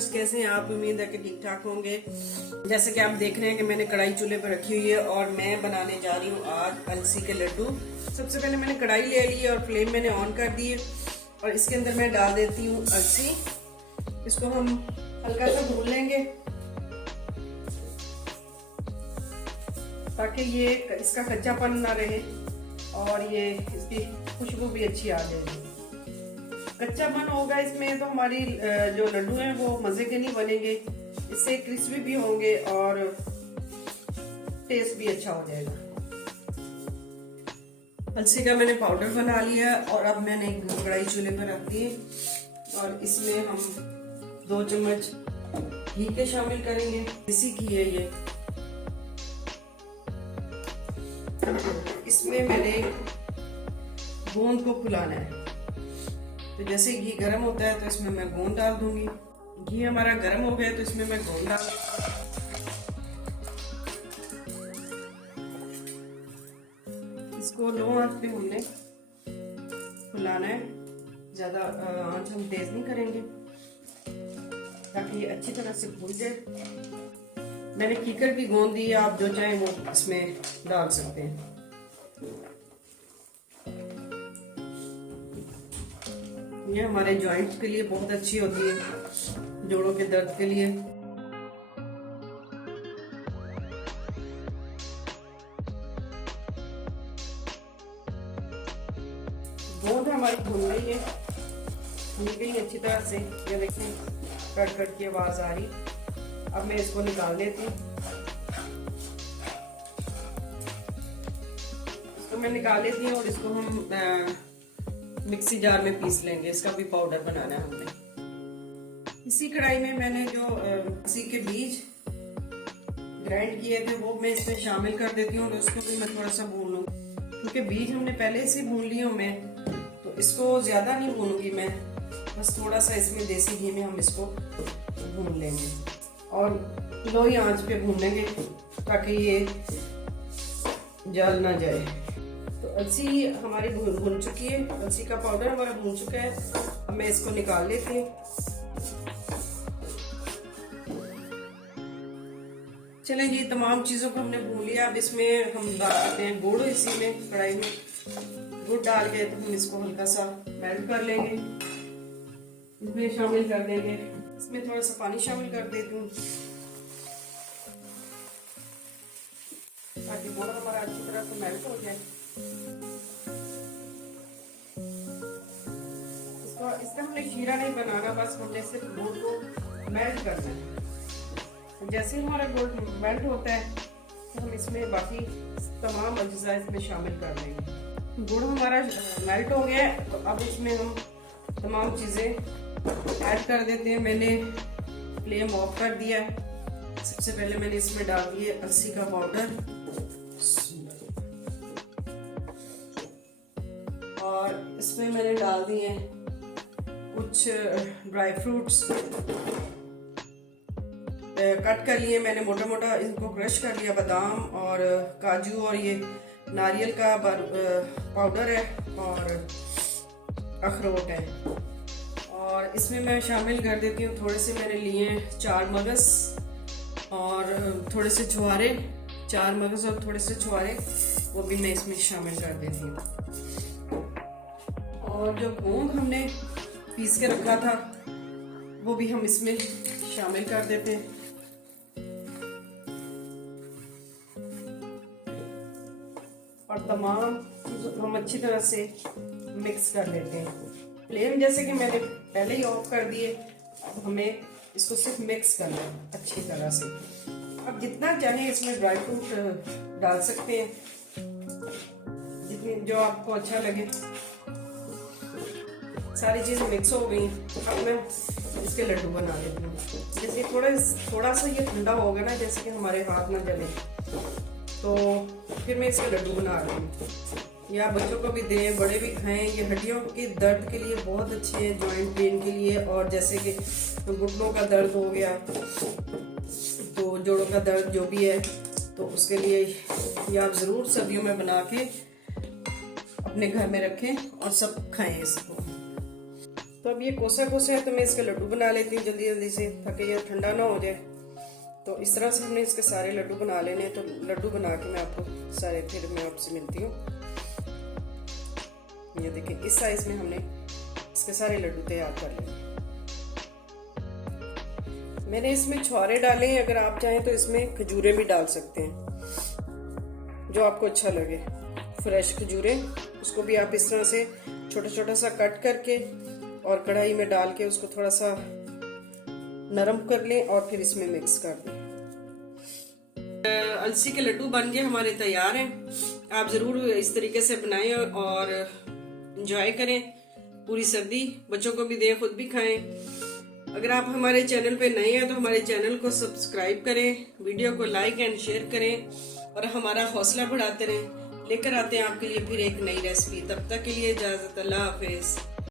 Viewers, कैसे हैं आप? उम्मीद है कि ठीक ठाक होंगे। जैसे कि आप देख रहे हैं कि मैंने कढ़ाई चूल्हे पर रखी हुई है और मैं बनाने जा रही हूँ आज अलसी के लड्डू। सबसे पहले मैंने कढ़ाई ले ली है और फ्लेम मैंने ऑन कर दी है और इसके अंदर मैं डाल देती हूँ अलसी। इसको हम हल्का सा भून लेंगे ताकि ये इसका कच्चापन ना रहे और ये इसकी खुशबू भी अच्छी आ जाएगी। कच्चापन होगा इसमें तो हमारी जो लड्डू हैं वो मजे के नहीं बनेंगे, इससे क्रिस्पी भी होंगे और टेस्ट भी अच्छा हो जाएगा। अलसी का मैंने पाउडर बना लिया और अब मैंने एक कढ़ाई चूल्हे पर रख दी और इसमें हम 2 चम्मच घी के शामिल करेंगे। देसी घी है ये। इसमें मैंने गोंद को फुलाना है, तो जैसे घी गर्म होता है तो इसमें मैं गोंद डाल दूंगी। घी हमारा गर्म हो गया तो इसमें मैं गोंद डाल, इसको लो आंच पे हमने फुलाना है। ज्यादा आंच हम तेज नहीं करेंगे ताकि ये अच्छी तरह से भून जाए। मैंने कीकर की गोंद दी है, आप जो चाहें वो इसमें डाल सकते हैं। ये हमारे जॉइंट्स के लिए बहुत अच्छी होती है, जोड़ों के दर्द के लिए। गोंद हमारी भून गई है, भून गई अच्छी तरह से। ये देखिए कट कट की आवाज आ रही। अब मैं इसको निकाल लेती हूँ। इसको मैं निकाल लेती हूँ और इसको हम मिक्सी जार में पीस लेंगे। इसका भी पाउडर बनाना है हमने। इसी कढ़ाई में मैंने जो अलसी के बीज ग्राइंड किए थे वो मैं इसमें शामिल कर देती हूँ और उसको भी मैं थोड़ा सा भून लूँ, क्योंकि बीज हमने पहले से भून लिए हूँ मैं, तो इसको ज्यादा नहीं भूनूंगी मैं, बस थोड़ा सा इसमें देसी घी में हम इसको भून लेंगे और लो ही आंच पे भून लेंगे ताकि ये जल ना जाए। तो अलसी हमारी भून चुकी है, अलसी का पाउडर हमारा भून चुका है। अब मैं इसको निकाल लेती हूँ। चलें जी, तमाम चीजों को हमने भून लिया। अब इसमें हम डाल देते हैं गुड़। इसी में कढ़ाई में गुड़ डाल के तो हम इसको हल्का सा मेल्ट कर लेंगे, इसमें शामिल कर देंगे। इसमें थोड़ा सा पानी शामिल कर देती हूँ ताकि गुड़ हमारा अच्छी तरह से मेल्ट हो जाए। इसका हमने शीरा नहीं बनाना, बस हमने सिर्फ गुड़ को मेल्ट करना है। जैसे ही हमारा गुड़ मेल्ट होता है तो हम इसमें बाकी तमाम अज्जा इसमें शामिल कर देंगे। गुड़ हमारा मेल्ट हो गया है, तो अब इसमें हम तमाम चीज़ें ऐड कर देते हैं। मैंने फ्लेम ऑफ कर दिया। सबसे पहले मैंने इसमें डाल दिया अलसी का पाउडर और इसमें मैंने डाल दिए कुछ ड्राई फ्रूट्स कट कर लिए मैंने मोटा मोटा, इनको क्रश कर लिया। बादाम और काजू और ये नारियल का पाउडर है और अखरोट है। और इसमें मैं शामिल कर देती हूँ, थोड़े से मैंने लिए 4 मगज और थोड़े से छुहारे, 4 मगज और थोड़े से छुहारे, वो भी मैं इसमें शामिल कर देती हूँ। और जो गोंद हमने पीस के रखा था वो भी हम इसमें शामिल कर देते हैं। और तमाम चीज़ों को हम अच्छी तरह से मिक्स कर लेते हैं। फ्लेम जैसे कि मैंने पहले ही ऑफ कर दिए, अब हमें इसको सिर्फ मिक्स करना है अच्छी तरह से। अब जितना चाहे इसमें ड्राई फ्रूट डाल सकते हैं, जितनी जो आपको अच्छा लगे। सारी चीज़ें मिक्स हो गई। अब मैं इसके लड्डू बना लेती हूँ। जैसे थोड़ा सा ये ठंडा होगा ना, जैसे कि हमारे हाथ ना जले, तो फिर मैं इसके लड्डू बना रही हूँ। या बच्चों को भी दें, बड़े भी खाएं। ये हड्डियों के दर्द के लिए बहुत अच्छे हैं, जॉइंट पेन के लिए। और जैसे कि घुटनों का दर्द हो गया, तो जोड़ों का दर्द जो भी है, तो उसके लिए ये आप ज़रूर सर्दियों में बना के अपने घर में रखें और सब खाएं इसको। तो अब ये कोसा कोसा है तो मैं इसके लड्डू बना लेती हूँ जल्दी जल्दी से, ताकि ये ठंडा ना हो जाए। तो इस तरह से हमने इसके सारे लड्डू बना लेने हैं। तो लड्डू बना के मैं आपको सारे फिर मैं आपसे मिलती हूँ। ये देखिए इस साइज में हमने इसके सारे लड्डू तैयार कर लिए। मैंने इसमें छुहारे डाले हैं, अगर आप चाहें तो इसमें खजूरें भी डाल सकते हैं, जो आपको अच्छा लगे। फ्रेश खजूरें, उसको भी आप इस तरह से छोटा छोटा सा कट करके और कढ़ाई में डाल के उसको थोड़ा सा नरम कर लें और फिर इसमें मिक्स कर दें। अलसी के लड्डू बन के हमारे तैयार हैं। आप जरूर इस तरीके से बनाएं और एंजॉय करें। पूरी सर्दी बच्चों को भी दें, खुद भी खाएं। अगर आप हमारे चैनल पे नए हैं तो हमारे चैनल को सब्सक्राइब करें, वीडियो को लाइक एंड शेयर करें और हमारा हौसला बढ़ाते रहें। लेकर आते हैं आपके लिए फिर एक नई रेसिपी। तब तक के लिए इजाजत, अल्लाह हाफिज।